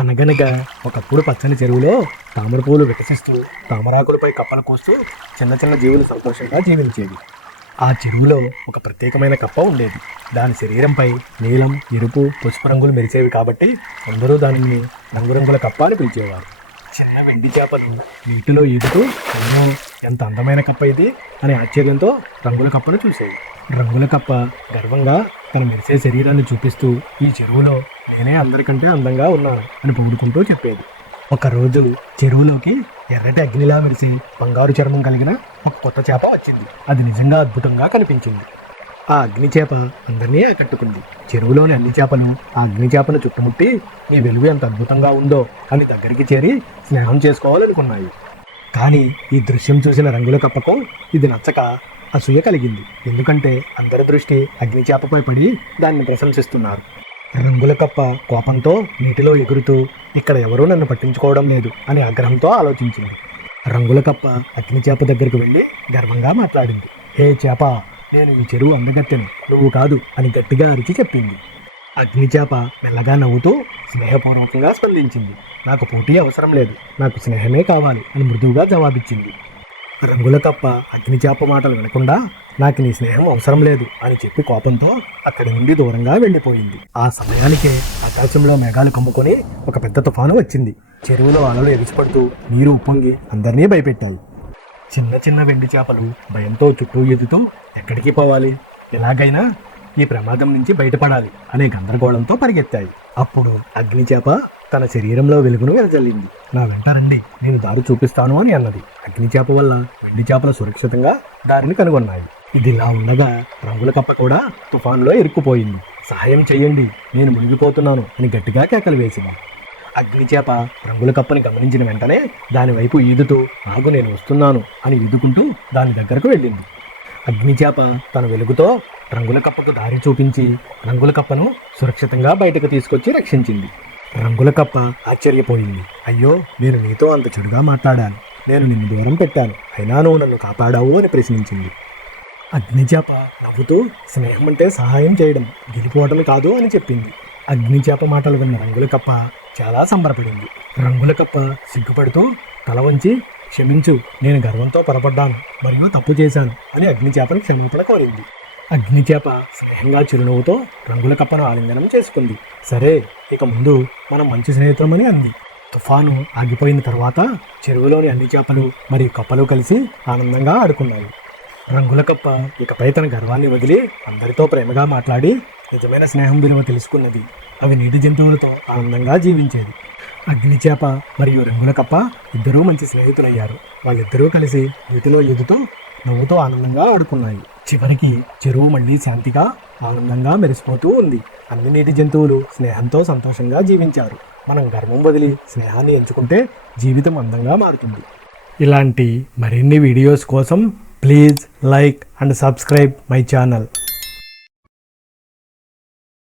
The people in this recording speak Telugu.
అనగనగా ఒకప్పుడు పచ్చని చెరువులో తామర పూలు వికసిస్తూ తామరాకులపై కప్పలు కూస్తూ చిన్న చిన్న జీవులు సంతోషంగా జీవించేవి. ఆ చెరువులో ఒక ప్రత్యేకమైన కప్ప ఉండేది. దాని శరీరంపై నీలం, ఎరుపు, పసుపు రంగులు మెరిసేవి కాబట్టి అందరూ దానిని రంగురంగుల కప్ప అని పిలిచేవారు. చిన్న వెండి చేపలు నీటిలో ఈదుతూ అమ్మో ఎంత అందమైన కప్ప ఇది అనే ఆశ్చర్యంతో రంగుల కప్పను చూసేవి. రంగుల కప్ప గర్వంగా తన మెరిసే శరీరాన్ని చూపిస్తూ ఈ చెరువులో నేనే అందరికంటే అందంగా ఉన్నాను అని పొగుడుకుంటూ చెప్పేది. ఒకరోజు చెరువులోకి ఎర్రటి అగ్నిలా మెరిసి బంగారు చర్మం కలిగిన ఒక కొత్త చేప వచ్చింది. అది నిజంగా అద్భుతంగా కనిపించింది. ఆ అగ్ని చేప అందరినీ ఆకట్టుకుంది. చెరువులోని అన్ని చేపలు ఆ అగ్ని చేపను చుట్టుముట్టి నీ వెలుగు ఎంత అద్భుతంగా ఉందో అని దగ్గరికి చేరి స్నేహం చేసుకోవాలనుకున్నాయి. కానీ ఈ దృశ్యం చూసిన రంగుల కప్పకు ఇది నచ్చక అసూయ కలిగింది. ఎందుకంటే అందరి దృష్టి అగ్ని చేపపై పడి దాన్ని ప్రశంసిస్తున్నారు. రంగుల కప్ప కోపంతో నీటిలో ఎగురుతూ ఇక్కడ ఎవరూ నన్ను పట్టించుకోవడం లేదు అని ఆగ్రహంతో ఆలోచించింది. రంగుల కప్ప అగ్ని చేప దగ్గరికి వెళ్ళి గర్వంగా మాట్లాడింది. హే చేప, నేను ఈ చెరువు అందగత్తెను, నువ్వు కాదు అని గట్టిగా అరిచి చెప్పింది. అగ్ని చేప మెల్లగా నవ్వుతూ స్నేహపూర్వకంగా స్పందించింది. నాకు పోటీ అవసరం లేదు, నాకు స్నేహమే కావాలి అని మృదువుగా జవాబిచ్చింది. రంగుల కప్ప అగ్ని చేప మాటలు వినకుండా నాకు నీ స్నేహం అవసరం లేదు అని చెప్పి కోపంతో అక్కడి నుండి దూరంగా వెళ్ళిపోయింది. ఆ సమయానికే ఆకాశంలో మేఘాలు కమ్ముకొని ఒక పెద్ద తుఫాను వచ్చింది. చెరువులో అలలు ఎగిసిపడుతూ నీరు ఉప్పొంగి అందరినీ భయపెట్టాయి. చిన్న చిన్న వెండి చేపలు భయంతో చుట్టూ ఎదుతూ ఎక్కడికి పోవాలి, ఎలాగైనా ఈ ప్రమాదం నుంచి బయటపడాలి అనే గందరగోళంతో పరిగెత్తాయి. అప్పుడు అగ్ని చేప తన శరీరంలో వెలుగును వెదజల్లింది. నా వెంట రండి, నేను దారి చూపిస్తాను అని అన్నది. అగ్ని చేప వల్ల వెండి చేపలు సురక్షితంగా దారిని కనుగొన్నాయి. ఇదిలా ఉండగా రంగుల కప్ప కూడా తుఫానులో ఇరుక్కుపోయింది. సహాయం చెయ్యండి, నేను మునిగిపోతున్నాను అని గట్టిగా కేకలు వేసింది. అగ్ని చేప రంగుల కప్పని గమనించిన వెంటనే దాని వైపు ఈదుతూ ఆగు నేను వస్తున్నాను అని ఈదుకుంటూ దాని దగ్గరకు వెళ్ళింది. అగ్ని చేప తన వెలుగుతో రంగుల కప్పకు దారి చూపించి రంగుల కప్పను సురక్షితంగా బయటకు తీసుకొచ్చి రక్షించింది. రంగుల కప్ప ఆశ్చర్యపోయింది. అయ్యో, నేను నీతో అంత చెడుగా మాట్లాడాను, నేను నిన్ను దూరం పెట్టాను, అయినా నువ్వు నన్ను కాపాడావు అని ప్రశ్నించింది. అగ్ని చేప నవ్వుతూ స్నేహం అంటే సహాయం చేయడం, గెలిపోవడం కాదు అని చెప్పింది. అగ్ని చేప మాటలు విన్న రంగుల కప్ప చాలా సంబరపడింది. రంగుల కప్ప సిగ్గుపడుతూ తల వంచి క్షమించు, నేను గర్వంతో పొరపడ్డాను మరియు తప్పు చేశాను అని అగ్ని చేపను క్షమాపణ కోరింది. అగ్ని చేప స్నేహంగా చిరునవ్వుతో రంగుల కప్పను ఆలింగనం చేసుకుంది. సరే, ఇక ముందు మనం మంచి స్నేహితులమని అంది. తుఫాను ఆగిపోయిన తర్వాత చెరువులోని అన్ని చేపలు మరియు కప్పలు కలిసి ఆనందంగా ఆడుకున్నాయి. రంగుల కప్ప ఇకపై తన గర్వాన్ని వదిలి అందరితో ప్రేమగా మాట్లాడి నిజమైన స్నేహం విలువ తెలుసుకున్నది. అవి నీటి జంతువులతో ఆనందంగా జీవించేది. అగ్ని చేప మరియు రంగుల కప్ప ఇద్దరూ మంచి స్నేహితులయ్యారు. వాళ్ళిద్దరూ కలిసి నీటిలో ఎదుతూ నవ్వుతో ఆనందంగా ఆడుకున్నాయి. చివరికి చెరువు మళ్ళీ శాంతిగా ఆనందంగా మెరిసిపోతూ ఉంది. అన్ని నీటి జంతువులు స్నేహంతో సంతోషంగా జీవించారు. మనం గర్వం వదిలి స్నేహాన్ని ఎంచుకుంటే జీవితం అందంగా మారుతుంది. ఇలాంటి మరిన్ని వీడియోస్ కోసం please like and subscribe my channel.